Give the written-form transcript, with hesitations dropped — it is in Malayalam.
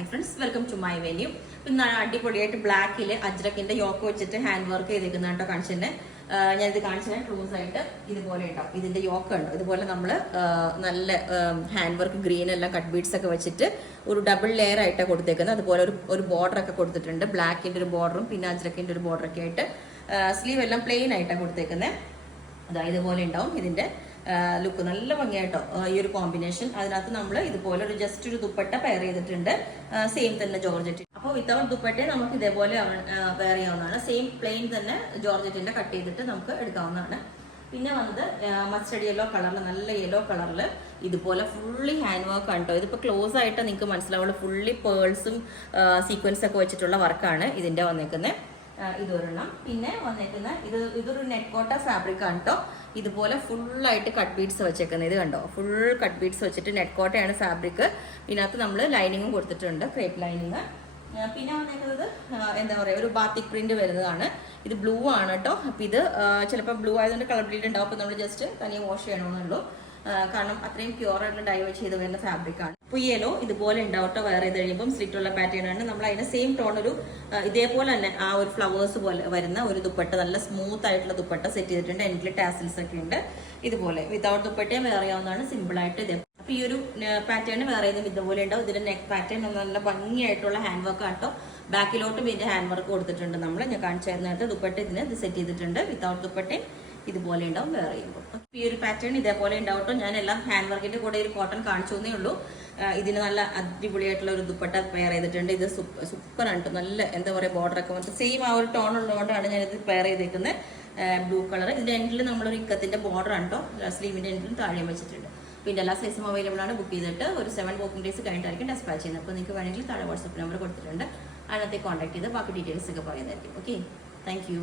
Hi friends, welcome to my venue. ഇന്ന് അടിപൊളിയായിട്ട് ബ്ലാക്കിൽ അജ്രക്കിന്റെ യോക്ക് വെച്ചിട്ട് ഹാൻഡ് വർക്ക് ചെയ്തേക്കുന്ന കേട്ടോ കാണിച്ചെന്നെ. ഞാനിത് കാണിച്ചാൽ ക്ലോസ് ആയിട്ട് ഇതുപോലെ ഉണ്ടാവും. ഇതിന്റെ യോക്ക് ഉണ്ട്. ഇതുപോലെ നമ്മൾ നല്ല ഹാൻഡ് വർക്ക് ഗ്രീൻ എല്ലാം കട്ട് ബീഡ്സ് ഒക്കെ വെച്ചിട്ട് ഒരു ഡബിൾ ലെയർ ആയിട്ടാണ് കൊടുത്തേക്കുന്നത്. അതുപോലെ ഒരു ബോർഡർ ഒക്കെ കൊടുത്തിട്ടുണ്ട്. ബ്ലാക്കിന്റെ ഒരു ബോർഡറും പിന്നെ അജ്രക്കിന്റെ ഒരു ബോർഡർ ഒക്കെ ആയിട്ട് സ്ലീവ് എല്ലാം പ്ലെയിൻ ആയിട്ടാണ് കൊടുത്തേക്കുന്നത്. അതായത് ഇതുപോലെ ഉണ്ടാവും ഇതിന്റെ ലുക്ക് നല്ല ഭംഗിയായിട്ടോ ഈ ഒരു കോമ്പിനേഷൻ. അതിനകത്ത് നമ്മൾ ഇതുപോലെ ഒരു ജസ്റ്റ് ഒരു ദുപ്പട്ട പെയർ ചെയ്തിട്ടുണ്ട്. സെയിം തന്നെ ജോർജറ്റ്. അപ്പോൾ വിത്തൗട്ട് ദുപ്പട്ടെ നമുക്ക് ഇതേപോലെ വെയർ ചെയ്യാവുന്നതാണ്. സെയിം പ്ലെയിൻ തന്നെ ജോർജറ്റിന്റെ കട്ട് ചെയ്തിട്ട് നമുക്ക് എടുക്കാവുന്നതാണ്. പിന്നെ വന്നത് മസ്റ്റർഡ് യെല്ലോ കളറിൽ, നല്ല യെല്ലോ കളറിൽ ഇതുപോലെ ഫുള്ളി ഹാൻഡ് വർക്ക് ആണ് കേട്ടോ. ഇതിപ്പോൾ ക്ലോസ് ആയിട്ട് നിങ്ങൾക്ക് മനസ്സിലാവുള്ളൂ. ഫുള്ളി പേൾസും സീക്വൻസ് ഒക്കെ വെച്ചിട്ടുള്ള വർക്കാണ് ഇതിന്റെ വന്നേക്കുന്നത്. ഇതൊരെണ്ണം. പിന്നെ വന്നേക്കുന്ന ഇതൊരു നെറ്റ് കോട്ട ഫാബ്രിക് ആണ് കേട്ടോ. ഇതുപോലെ ഫുള്ളായിട്ട് കട്ട് ബീഡ്സ് വെച്ചേക്കുന്നത്. ഇത് കണ്ടോ, ഫുൾ കട്ട് ബീഡ്സ് വെച്ചിട്ട് നെറ്റ് കോട്ടയാണ് ഫാബ്രിക്. ഇതിനകത്ത് നമ്മൾ ലൈനിങ്ങും കൊടുത്തിട്ടുണ്ട്, ക്രേപ്പ് ലൈനിങ്. പിന്നെ വന്നേക്കുന്നത് എന്താ പറയുക, ഒരു ബാത്തിക് പ്രിന്റ് വരുന്നതാണ്. ഇത് ബ്ലൂ ആണ് കേട്ടോ. അപ്പം ഇത് ചിലപ്പോൾ ബ്ലൂ ആയതുകൊണ്ട് കളർ ബ്ലീഡ് ഉണ്ടാവും. അപ്പം നമ്മൾ ജസ്റ്റ് തനിയെ വാഷ് ചെയ്യണമെന്നുള്ളൂ. കാരണം അത്രയും പ്യുവർ ആയിട്ടുള്ള ഡൈ ചെയ്ത് വരുന്ന ഫാബ്രിക് ആണ്. അപ്പോൾ യെല്ലോ ഇതുപോലെ ഉണ്ടാവട്ടോ. വേറെ ചെയ്ത് കഴിയുമ്പോൾ സ്ലിറ്റുള്ള പാറ്റേൺ ആണ്. നമ്മൾ അതിന്റെ സെയിം ടോൺ ഒരു ഇതേപോലെ തന്നെ ആ ഒരു ഫ്ലവേഴ്സ് പോലെ വരുന്ന ഒരു ദുപ്പട്ട, നല്ല സ്മൂത്ത് ആയിട്ടുള്ള ദുപ്പട്ട സെറ്റ് ചെയ്തിട്ടുണ്ട്. എൻഡിൽ ടാസിൽസ് ഒക്കെ ഉണ്ട്. ഇതുപോലെ വിതൗട്ട് ദുപ്പട്ടയും വേറെ ചെയ്യാവുന്നതാണ്. സിമ്പിൾ ആയിട്ട് ഇതേ. അപ്പൊ ഈ ഒരു പാറ്റേൺ വേറെ ചെയ്തും ഇതുപോലെ ഉണ്ടാവും. ഇതിന്റെ നെക്ക് പാറ്റേൺ നല്ല ഭംഗിയായിട്ടുള്ള ഹാൻഡ് വർക്ക് ആട്ടോ. ബാക്കിലോട്ടും ഇതിന്റെ ഹാൻഡ് വർക്ക് കൊടുത്തിട്ടുണ്ട്. നമ്മൾ ഞാൻ കാണിച്ചായിരുന്നിട്ട് ദുപ്പട്ട ഇതിന് ഇത് സെറ്റ് ചെയ്തിട്ടുണ്ട്. വിതൗട്ട് ദുപ്പട്ടയും ഇതുപോലെ ഉണ്ടാവും വേറെ ചെയ്യുമ്പോൾ. ഈ ഒരു പാറ്റേൺ ഇതേപോലെ ഉണ്ടാവട്ടോ. ഞാൻ എല്ലാം ഹാൻഡ് വർക്കിന്റെ കൂടെ ഒരു കോട്ടൺ കാണിച്ചു എന്നേ ഉള്ളൂ. ഇതിന് നല്ല അടിപൊളിയായിട്ടുള്ള ഒരു ദുപ്പട്ട പെയർ ചെയ്തിട്ടുണ്ട്. ഇത് സൂപ്പർ ആണ് കേട്ടോ. നല്ല എന്താ പറയുക, ബോർഡർ ഒക്കെ മറ്റേ സെയിം ആ ഒരു ടോൺ ഉള്ളതുകൊണ്ടാണ് ഞാനിത് പെയർ ചെയ്തേക്കുന്നത്. Blue colour. ഇതിന്റെ എൻഡിൽ നമ്മളൊരു ഇക്കത്തിന്റെ ബോർഡർ ആണ് കേട്ടോ. സ്ലീവിന്റെ എൻഡിലും താഴെയും വെച്ചിട്ടുണ്ട്. പിന്നെ എല്ലാ സൈസും അവൈലബിൾ ആണ്. ബുക്ക് ചെയ്തിട്ട് ഒരു 7 വർക്കിംഗ് ഡേയ്സ് കഴിഞ്ഞിട്ടായിരിക്കും ഡെസ്പാച്ച് ചെയ്യുന്നത്. അപ്പോൾ നിങ്ങൾക്ക് വേണമെങ്കിൽ താഴെ വാട്സ്ആപ്പ് നമ്പർ കൊടുത്തിട്ടുണ്ട്. അതിനകത്ത് കോൺടാക്ട് ചെയ്ത് ബാക്കി ഡീറ്റെയിൽസ് ഒക്കെ പറയുന്നതായിരിക്കും. Okay, thank you.